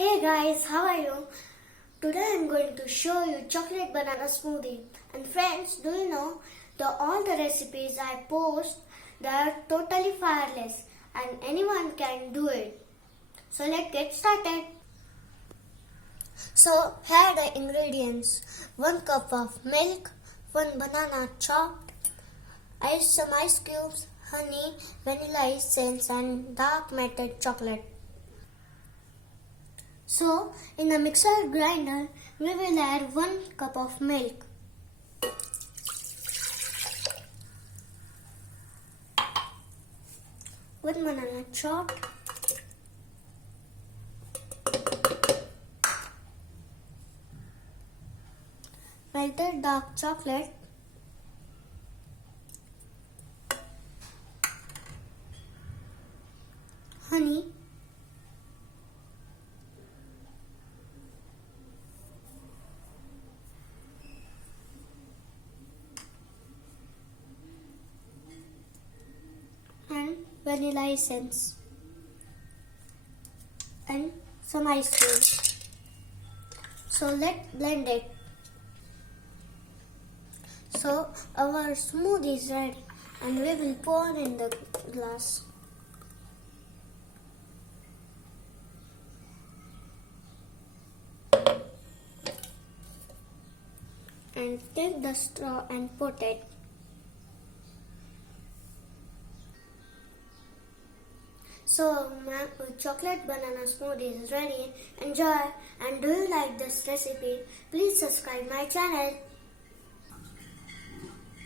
Hey guys, how are you? Today I'm going to show you chocolate banana smoothie. And friends, do you know all the recipes I post, they are totally fireless and anyone can do it. So let's get started. So here are the ingredients: 1 cup of milk, 1 banana chopped, some ice cubes, honey, vanilla essence and dark melted chocolate. So, in the mixer grinder, we will add 1 cup of milk. One banana chopped. Melted dark chocolate. Honey. And vanilla essence and some ice cream. So let's blend it. So our smoothie is ready and we will pour in the glass. And take the straw and put it. So my chocolate banana smoothie is ready. Enjoy, and do you like this recipe? Please subscribe my channel.